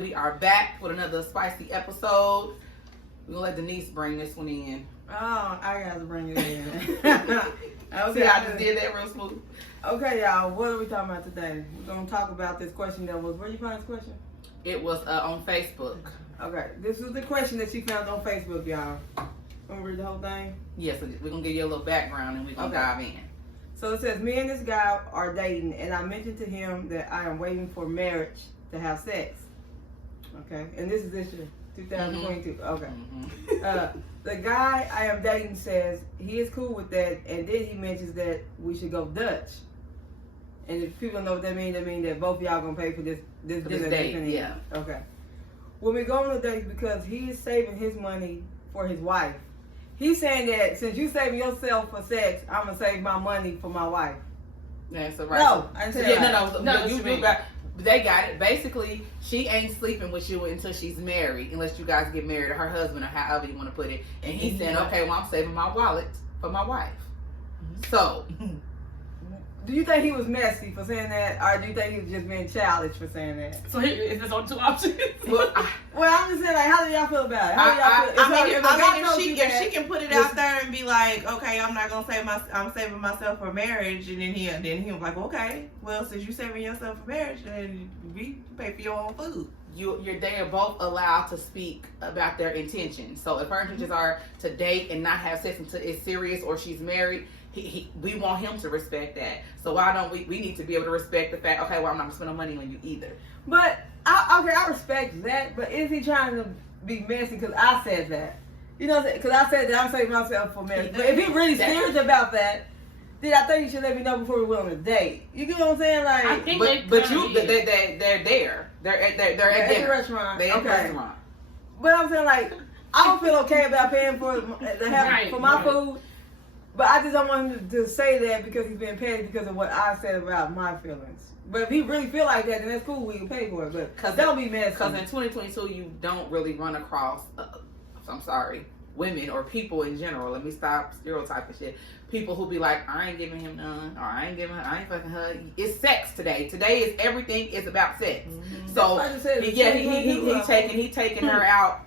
We are back with another spicy episode. We're gonna let Denise bring this one in. Oh, I gotta bring it in. See how I just did that real smooth? Okay, y'all, what are we talking about today? We're gonna talk about this question that was, where you find this question? It was on Facebook. Okay, this was the question that she found on Facebook, y'all. Wanna read the whole thing? Yes, we're gonna give you a little background and we're gonna dive in. So it says, me and this guy are dating, and I mentioned to him that I am waiting for marriage to have sex. Okay, and this is this year, 2022. Okay. The guy I am dating says he is cool with that, and then he mentions that we should go Dutch. And if people don't know what that means that both of y'all gonna pay for this dinner date. Yeah. Okay. When we go on a date, because he is saving his money for his wife. He's saying that since you saving yourself for sex, I'm gonna save my money for my wife. Yeah, so right. No, I didn't say that. No. You got. They got it. Basically, she ain't sleeping with you until she's married, unless you guys get married, or her husband, or however you want to put it. And he's saying, okay, well, I'm saving my wallet for my wife. So, do you think he was messy for saying that, or do you think he was just being childish for saying that? So is this on two options? well, I'm just saying, like, how do y'all feel about it? How do y'all feel? If she can put it out there and be like, okay, I'm not gonna I'm saving myself for marriage, and then he was like, okay, well, since you saving yourself for marriage, then we pay for your own food. They are both allowed to speak about their intentions. So if her intentions are to date and not have sex until it's serious or she's married, we want him to respect that. So why don't we need to be able to respect the fact, okay, well, I'm not gonna spend no money on you either. But I respect that, but is he trying to be messy because I said that? You know, because I said that I'm saving myself for marriage. But if he's really serious about that, then I think you should let me know before we went on a date. You get what I'm saying? Like, I think they're there. They're at the restaurant. They're at the restaurant. But I'm saying, like, I don't feel okay about paying for my food. But I just don't want him to say that because he's being paid because of what I said about my feelings. But if he really feel like that, then that's cool. We can pay for it. But don't be messy. Because in 2022, you don't really run across, women or people in general. Let me stop stereotyping shit. People who be like, I ain't giving him none, or I ain't fucking her. It's sex today. Today is everything is about sex. Mm-hmm. So he taking her out.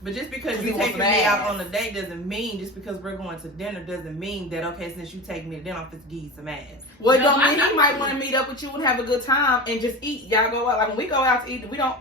But just because you taking me out on a date doesn't mean, just because we're going to dinner doesn't mean that, okay, since you take me to dinner, I'm just give you some ass. Well, it don't mean he might want to meet up with you and have a good time and just eat. Y'all go out. Like when we go out to eat, we don't,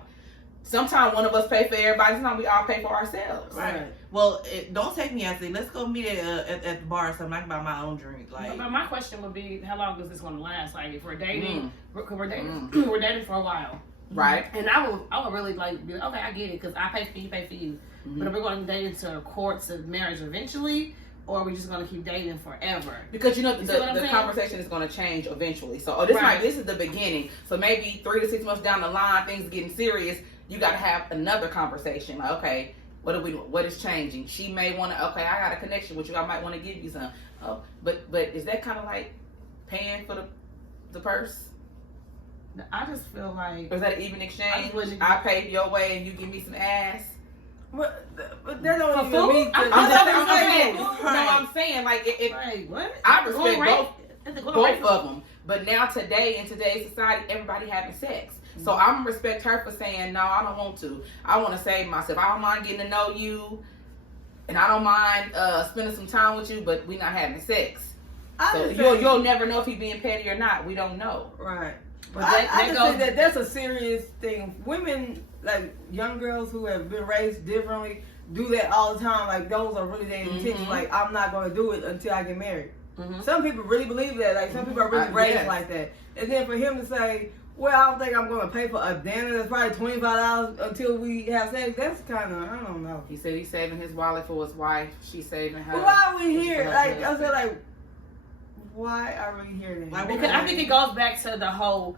sometimes one of us pay for everybody, sometimes we all pay for ourselves. Right. Well, don't take me out to eat. Let's go meet at the bar or something. I can buy my own drink. Like, but my question would be, how long is this going to last? Like, if we're dating, we're dating for a while. Right. And I would really like be like, okay, I get it, because I pay for you, pay for you. Mm-hmm. But if we're going to date into courts of marriage eventually, or are we just going to keep dating forever? Because the conversation is going to change eventually. So this is the beginning. So maybe 3 to 6 months down the line, things are getting serious. You got to have another conversation. Like, okay, what are we doing? What is changing? She may want to. Okay, I got a connection with you. I might want to give you some. Oh, but is that kind of like paying for the purse? I just feel like, or is that an even exchange? I pay your way and you give me some ass. But that don't even mean. I'm saying like what? I respect both of them. But now today in today's society, everybody having sex. So I'm gonna respect her for saying no, I don't want to. I want to save myself. I don't mind getting to know you, and I don't mind spending some time with you, but we not having sex. So you'll never know if he's being petty or not. We don't know. Right. But I just think that's a serious thing. Women, like young girls who have been raised differently, do that all the time. Like those are really their intentions. Like, I'm not going to do it until I get married. Mm-hmm. Some people really believe that. Like some people are really raised like that. And then for him to say, well, I don't think I'm going to pay for a dinner that's probably $25 until we have sex, that's kind of, I don't know. He said he's saving his wallet for his wife. She's saving her. But why are we here? Like, I said, like, why are we here then? Like, because I think it goes back to the whole,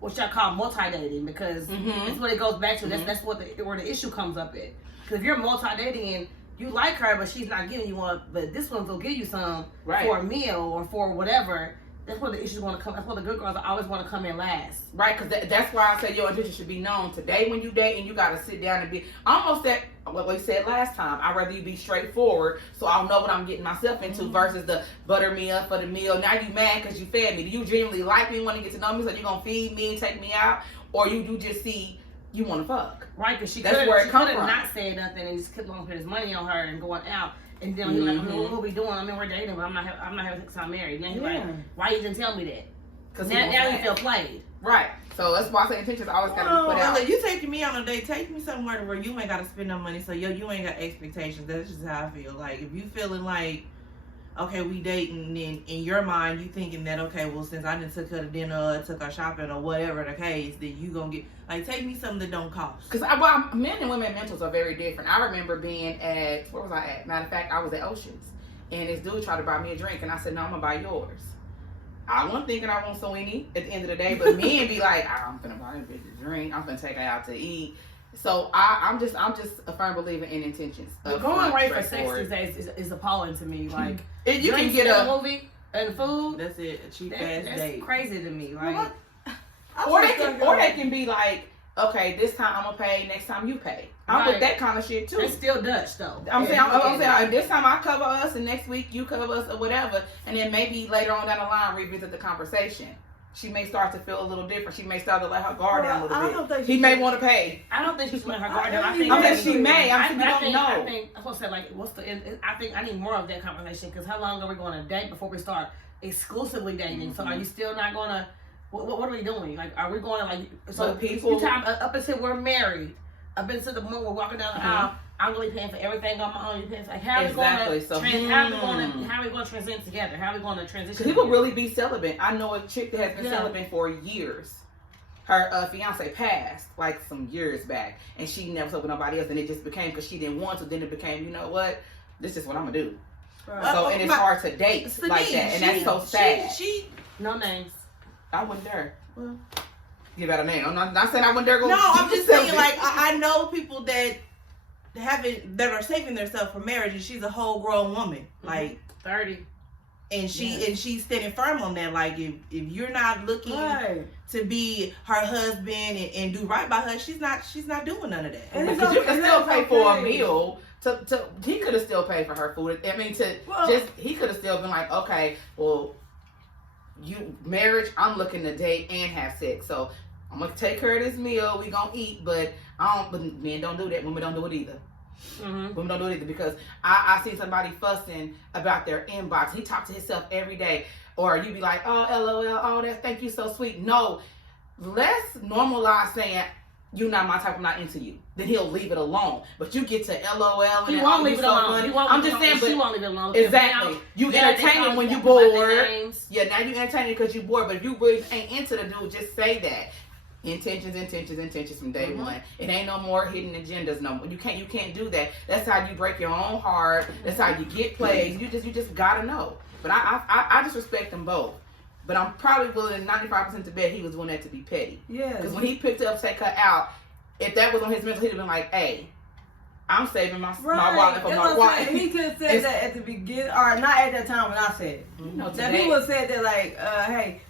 what y'all call multi-dating, because that's what it goes back to. That's where the issue comes up at. Because if you're multi-dating, you like her, but she's not giving you one, but this one's gonna give you some for a meal or for whatever. That's where the issues want to come. That's where the good girls always want to come in last. Right, because that's why I say your intention should be known. Today when you date and you got to sit down and be almost that what we said last time. I'd rather you be straightforward so I'll know what I'm getting myself into versus the butter me up for the meal. Now you mad because you fed me. Do you genuinely like me, want to get to know me, so you're going to feed me and take me out? Or you just see you want to fuck. Right, because That's she where it could come have from. not said nothing and just kept on putting his money on her and going out. And then he's like, what we doing? I mean, we're dating, but I'm not having sex. I'm married. And then he's like, why you didn't tell me that? Because now you feel played. Right. So that's why I say intentions always gotta be put out. Look, you taking me on a date, take me somewhere where you ain't gotta spend no money, so you ain't got expectations. That's just how I feel. Like if you feeling like, okay, we dating, and in your mind you thinking that, okay, well, since I done took her to dinner or took her shopping or whatever the case, then you gonna get, like, take me something that don't cost. Because men and women mentals are very different. I remember being at, where was I at? Matter of fact, I was at Oceans, and this dude tried to buy me a drink, and I said, no, I'm gonna buy yours. I wasn't thinking I want Sweeney at the end of the day, but men be like, I'm gonna buy this bitch a drink, I'm gonna take her out to eat. So I'm just a firm believer in intentions. The going rate for sex these days is appalling to me. Like, you can get a movie and food. That's it, a cheap ass That's date. crazy to me. Like, or they can be like, okay, this time I'm gonna pay, next time you pay. I'm with that kind of shit too. It's still Dutch though. I'm saying this time I cover us and next week you cover us or whatever, and then maybe later on down the line revisit the conversation. She may start to feel a little different. She may start to let her guard down a little bit. He may want to pay. I don't think she's letting her guard down. I think she may. I don't know. I think I'm supposed to say, like, what's the? I think I need more of that conversation, because how long are we going to date before we start exclusively dating? Mm-hmm. So are you still not going to? What are we doing? Like, are we going to, like, so people up until we're married, up until the moment we're walking down the aisle, I'm gonna be paying for everything on my own. You paying for, like, how are we going to transition together? How are we going to transition? People really be celibate. I know a chick that has been celibate for years. Her fiance passed like some years back, and she never told nobody else. And it just became, because she didn't want to. Then it became, you know what? This is what I'm gonna do. Right. So and it's hard to date like that, and that's so sad. She no names. I went there. Well, give out a name. I'm not saying I went there. No, I'm just saying, like, I know people that are saving themselves for marriage, and she's a whole grown woman, like 30, and she's standing firm on that. Like, if you're not looking to be her husband and do right by her, she's not doing none of that. And because you can still pay for a meal. He could have still paid for her food. I mean, he could have still been like, okay, well, marriage, I'm looking to date and have sex, so I'm gonna take care of this meal. We gonna eat, but men don't do that. Women don't do it either. Mm-hmm. Women don't do it either, because I see somebody fussing about their inbox. He talks to himself every day, or you be like, oh, LOL, oh, that's, thank you, so sweet. No, let's normalize saying, you're not my type, I'm not into you. Then he'll leave it alone. But you get to LOL and he won't leave it alone. I'm just saying, but she won't leave it alone. Exactly. You entertain him when you bored. Yeah, now you entertain him because you bored. But if you really ain't into the dude, just say that. Intentions from day one. It ain't no more hidden agendas no more. You can't do that. That's how you break your own heart. That's how you get plays. You just gotta know. But I just respect them both. But I'm probably willing 95% to bet he was doing that to be petty. Yeah. Because when he picked her up, take her out, if that was on his mental, he'd have been like, hey, I'm saving my wallet for my wife. He could have said that at the beginning, or not at that time when I said it. That he would have said that, like, hey,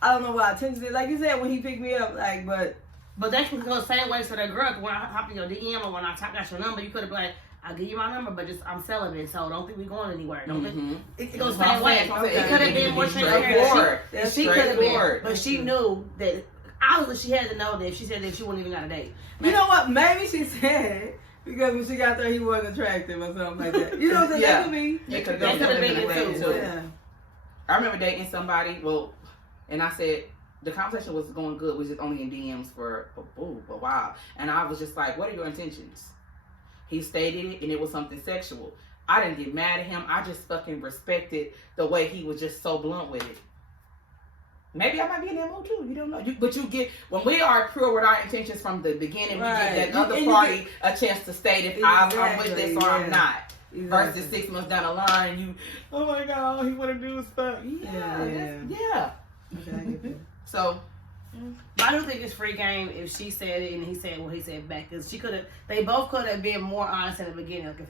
I don't know why attention is. Like you said, when he picked me up, like, but that can go the same way to that girl. When I hop in your DM or when I got your number, you could have been like, I'll give you my number, but I'm celibate, so don't think we're going anywhere. Don't think it goes the same way. It could have been more straightforward. She could have been, but she knew that. Obviously, she had to know that. She said that she wouldn't even got a date. You know what? Maybe she said it because when she got there, he wasn't attractive or something like that. You know what I'm saying? That could be. It could have been it too. Yeah. I remember dating somebody. Well, and I said the conversation was going good. We was just only in DMs for a while, and I was just like, "What are your intentions?" He stated it, and it was something sexual. I didn't get mad at him. I just fucking respected the way he was just so blunt with it. Maybe I might be in that mood too. You don't know. But you get, when we are pure with our intentions from the beginning, we give that other party a chance to state if I'm with this or I'm not. Exactly. Versus 6 months down the line, you, oh my God, all he want to do is fuck. Yeah. Okay, so. But I do think it's free game if she said it and he said what he said back, because they both could have been more honest in the beginning. Like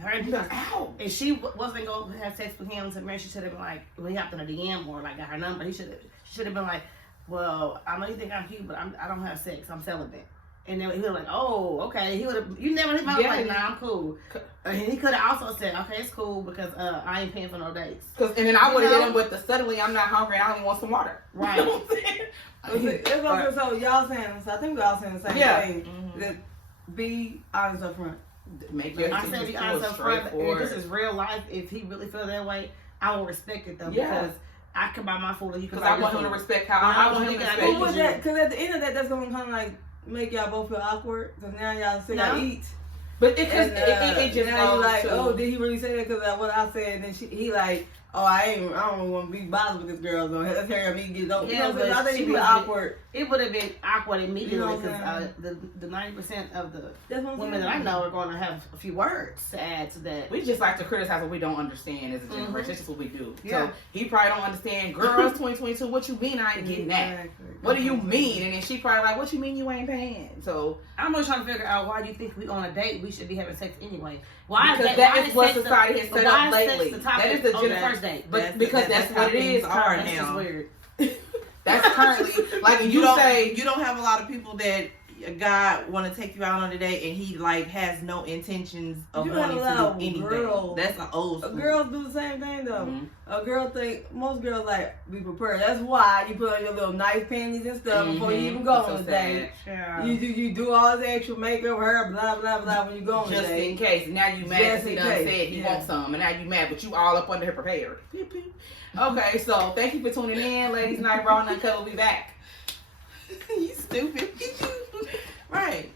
if she wasn't going to have sex with him to marry, she should have been like, when he hopped in a DM or like got her number, she should have been like, well, I know you think I'm cute, but I don't have sex. I'm celibate. And then he was like, "Oh, okay." He would have. You never. He might have like, "Nah, I'm cool." And he could have also said, "Okay, it's cool because I ain't paying for no dates." And then I would have hit him with the suddenly I'm not hungry and I only want some water. Right. You know what I'm saying? So y'all saying, so I think we all saying the same thing. Mm-hmm. That be honest up front. Make your I said, be honest up front. If this is real life, if he really feel that way, I will respect it though because I can buy my food and you can buy your food. Because I want him to respect how I want him to respect you. Because at the end of that, that's gonna kind of like make y'all both feel awkward. Because now y'all still gotta eat. But it just now you like, oh, did he really say that? Because what I said, and then he like, oh, I don't want to be bothered with this girl. So let's hurry me get over. Yeah, but I think it'd be awkward. It would have been awkward immediately because the 90% of the women that I know are going to have a few words to add to that. We just like to criticize what we don't understand as a generation. That's just what we do. Yeah. So he probably don't understand. Girls, 2022. What you mean I ain't getting that? What do you mean? And then she probably like, what you mean you ain't paying? So I'm just trying to figure out why you think we on a date we should be having sex anyway. Why? Because that is what society has set up lately. That is the first date. But because that's what it is. Are that's now. just weird. That's currently like you don't have a lot of people that a guy want to take you out on a date and he like has no intentions of wanting to do anything. That's an old school. Girls do the same thing though. Mm-hmm. A girl most girls like be prepared. That's why you put on your little nice panties and stuff before you even go on the date. Yeah. You do all this extra makeup, hair, blah blah blah when you go on the date. Just in case. Now you mad because he done said he wants some, and now you mad, but you all up under her prepared. Okay, so thank you for tuning in, ladies. Night Raw and Uncut. We'll be back. You stupid. Right.